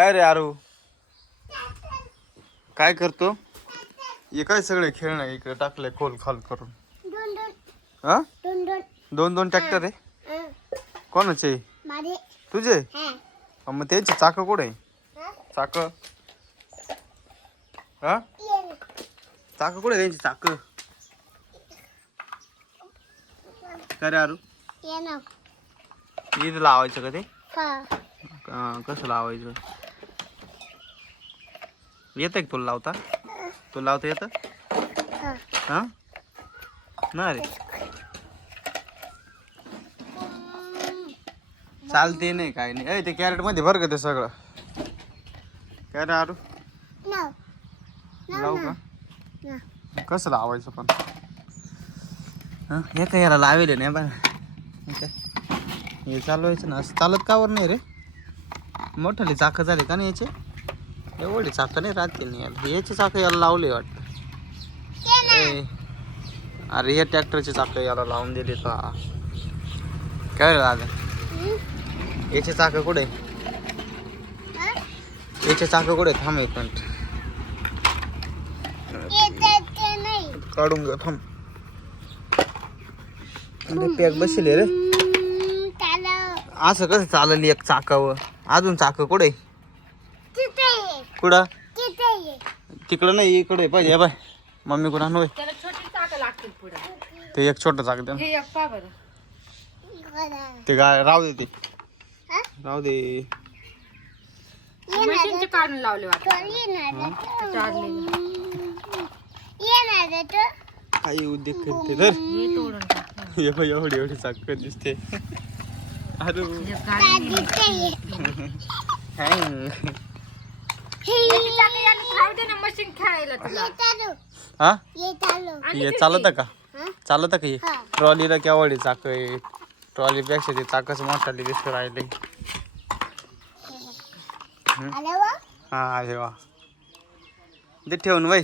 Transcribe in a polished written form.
काय रे आरू काय करतो? हे काय सगळे खेळणं इकडे टाकले खोल खाल करून. हा दोन दोन ट्रॅक्टर आहे. कोणाचे? तुझे? मग त्यांची चाक कुठे? चाक हा चाक कुठे त्यांची चाक? काय रे आरू इथं लावायचं का ते? कसं लावायचं? येतं का तुला लावता? तुला लावता येतं? हा ना रे चालते नाही काय नाही. ते कॅरेट मध्ये भर का ते सगळं. काय रे आरू लावू का? कसं लावायचं पण? हे काय याला लावेल नाही बरं. हे चालवायचं ना असं चालत कावर नाही रे. मोठाले चाकं झाले का नाही याचे? एवढे चाकं नाही राहते नाही याला. याचे चाकं याला लावले वाटतं. अरे हे ट्रॅक्टरचे चाकं याला लावून दिले का? काय रे दादा याचे चाकं कुठे? याचे चाकं कुठे? थांब एक मिनिट काढून घ्या थांब. पॅक बसले रे. असं कसं चालली एक चाकावर? अजून चाक कुठे? कुठं? तिकडं नाही इकडे पाहिजे. बाय मम्मी कुठं आणू? ते एक छोटं चाक द्या ते काय राहू दे. ते राहू दे. काढून लावले काही उद्योग करते तर एवढी एवढी चाक दिसते. अरे मशीन खेळायला हा हे चालत का? चालत का? हे ट्रॉलीला केवढी चाक आहे. ट्रॉलीपेक्षा ते चाकच मोठाली दिसू राहिले. हा अरे वा ते ठेवून बाई.